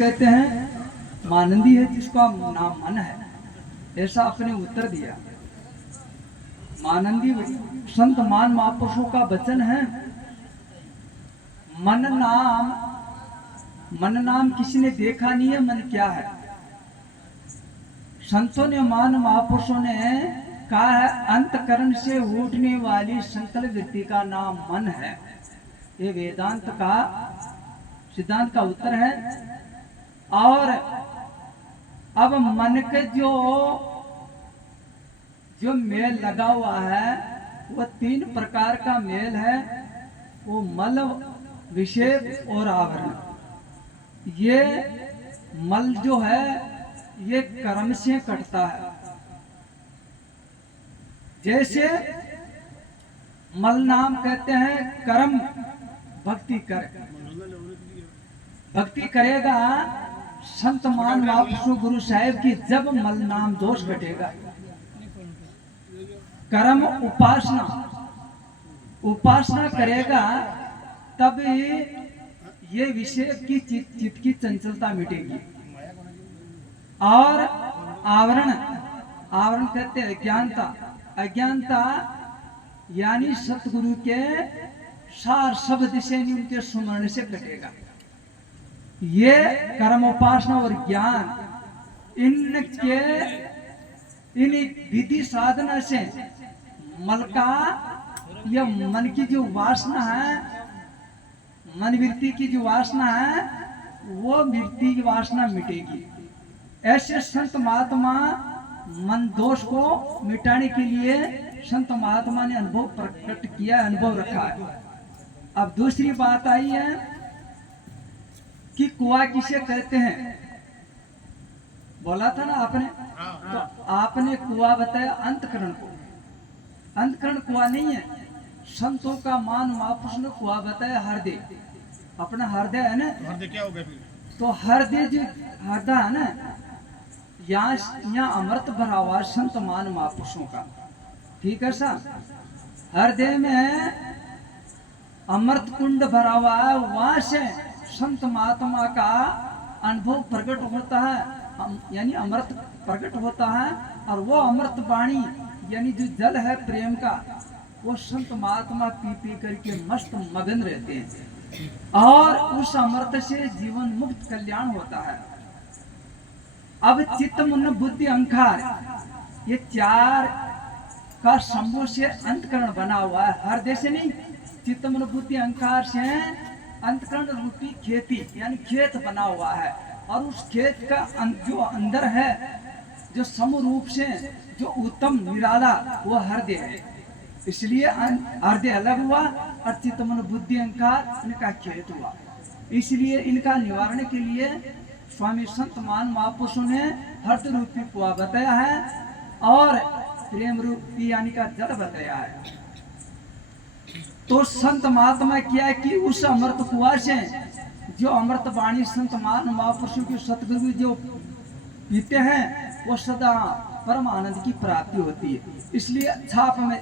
कहते हैं मानंदी है जिसका नाम मन है, ऐसा आपने उत्तर दिया। मानंदी संत मान महापुरुषों का वचन है। मन नाम किसी ने देखा नहीं है, मन क्या है। संतों ने मान महापुरुषों ने कहा है अंतकरण से उठने वाली संकल्प वृत्ति का नाम मन है। ये वेदांत का सिद्धांत का उत्तर है। और अब मन के जो मेल लगा हुआ है वो 3 प्रकार का मेल है। वो मल, विषेप और आवरण। ये मल जो है ये कर्म से कटता है। जैसे मल नाम कहते हैं कर्म, भक्ति करेगा संत मान महापुरुष गुरु साहेब की जब मल नाम दोष घटेगा। कर्म उपासना करेगा तब ये विषय की चित्त की चंचलता मिटेगी। और आवरण कहते हैं अज्ञानता यानी सतगुरु के सार शब्द से उनके सुमरण से कटेगा। ये कर्म उपासना और ज्ञान इन विधि साधना से मल का या मन की जो वासना है, मन वृत्ति की जो वासना है वो वृत्ति की वासना मिटेगी। ऐसे संत महात्मा मन दोष को मिटाने के लिए संत महात्मा ने अनुभव प्रकट किया, अनुभव रखा है। अब दूसरी बात आई है कि कुआं किसे कहते हैं। बोला था ना आपने, तो आपने कुआं बताया अंतकरण को। अंतकरण कुआं नहीं है। संतों का मान महापुरुष ने कुआं बताया हृदय। अपना हृदय है ना, हृदय क्या हो गया फिर? तो हृदय जो हृदय है ना, यहाँ अमृत भरा हुआ संत मान महापुरुषों का। ठीक है सर, हृदय में अमृत कुंड भरा हुआ है, वहां से संत महात्मा का अनुभव प्रकट होता है, यानी अमृत प्रकट होता है। और वो अमृत वाणी यानी जो जल है प्रेम का, वो संत महात्मा पी करके मस्त मगन रहते हैं और उस अमृत से जीवन मुक्त कल्याण होता है। अब चित्त मन बुद्धि अहंकार ये 4 का समूह से अंतकरण बना हुआ है। हृदय से नहीं, चित्त मन बुद्धि अहंकार से अंतकरण रूपी खेती यानी खेत बना हुआ है। और उस खेत का जो अंदर है, जो समरूप से जो उत्तम निराला, वो हृदय है। इसलिए हृदय अलग हुआ और चित्त मन बुद्धि अहंकार इनका खेत हुआ। इसलिए इनका निवारण के लिए स्वामी संत मान महापुरुषों ने हृदय रूपी कुआं बताया है और प्रेम रूपी यानी का जल बताया है। तो संत महात्मा क्या है कि उस अमृत कुआं से जो अमृत वाणी संत मान महापुरुषों की सतगुरु जो पीते हैं वो सदा परम आनंद की प्राप्ति होती है। इसलिए छाप में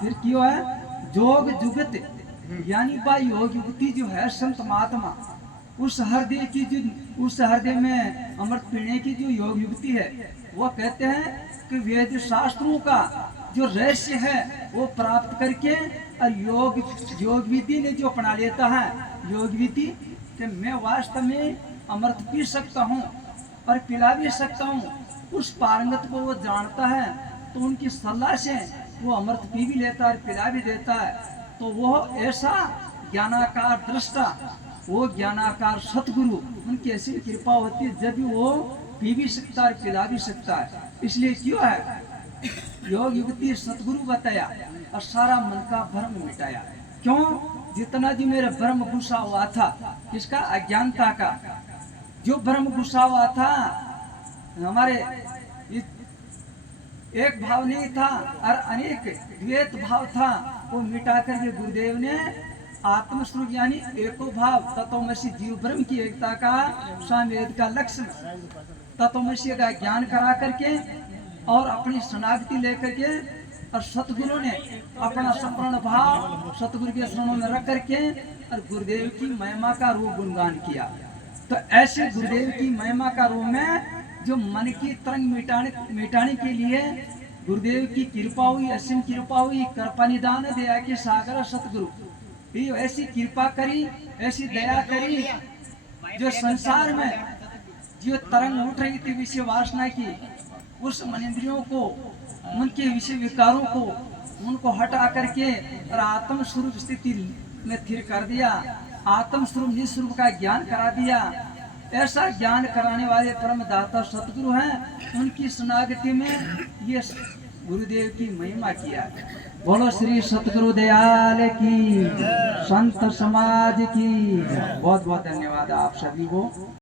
फिर क्यों है जोग जुगत यानी बा योग युक्ति जो है संत महात्मा उस हृदय की जो उस हृदय में अमृत पीने की जो योग युक्ति है, वो कहते हैं कि वेद शास्त्रों का जो रहस्य है वो प्राप्त करके और योग विधि ने जो अपना लेता है, योग विधि कि मैं वास्तव में अमृत पी सकता हूँ और पिला भी सकता हूँ, उस पारंगत को वो जानता है। तो उनकी सलाह से वो अमृत पी भी लेता है और पिला भी देता है। तो वो ऐसा ज्ञानाकार दृष्टा, वो ज्ञानाकार सतगुरु, उनकी ऐसी कृपा होती है जब भी वो पी भी सकता है पिला भी सकता है। इसलिए क्यों है योग युक्ति सतगुरु बताया और सारा मन का भ्रम मिटाया। क्यों? जितना जो मेरे भ्रम घुसा हुआ था, किसका? अज्ञानता का जो भ्रम घुसा हुआ था, हमारे एक भाव नहीं था और अनेक द्वैत भाव था, वो मिटा करके गुरुदेव ने आत्मस्वरूप यानी एको भाव तत्वमसी जीव ब्रह्म की एकता का स्वामी वेद का लक्ष्य तत्वमसी का ज्ञान करा करके और अपनी शनाख्ती लेकर के और सतगुरु ने अपना संपूर्ण भाव सतगुरु के शरणों में रख करके और गुरुदेव की महिमा का रूप गुणगान किया। तो ऐसे गुरुदेव की महिमा का रूप में जो मन की तरंग मिटाने के लिए गुरुदेव की कृपा हुई, असीम कृपा हुई, कृपा निदान दया के सागर सतगुरु ये ऐसी कृपा करी, ऐसी दया करी, जो संसार में जो तरंग उठ रही थी विषय वासना की, उस मन इंद्रियों को, उनके विषय विकारों को, उनको हटा करके और आत्म स्वरूप स्थिति में स्थिर कर दिया, आत्म स्वरूप निस्वरूप का ज्ञान करा दिया। ऐसा ज्ञान कराने वाले परम दाता सतगुरु हैं। उनकी शरणागति में ये गुरुदेव की महिमा किया। बोलो श्री सतगुरु दयाल की, संत समाज की। बहुत बहुत धन्यवाद आप सभी को।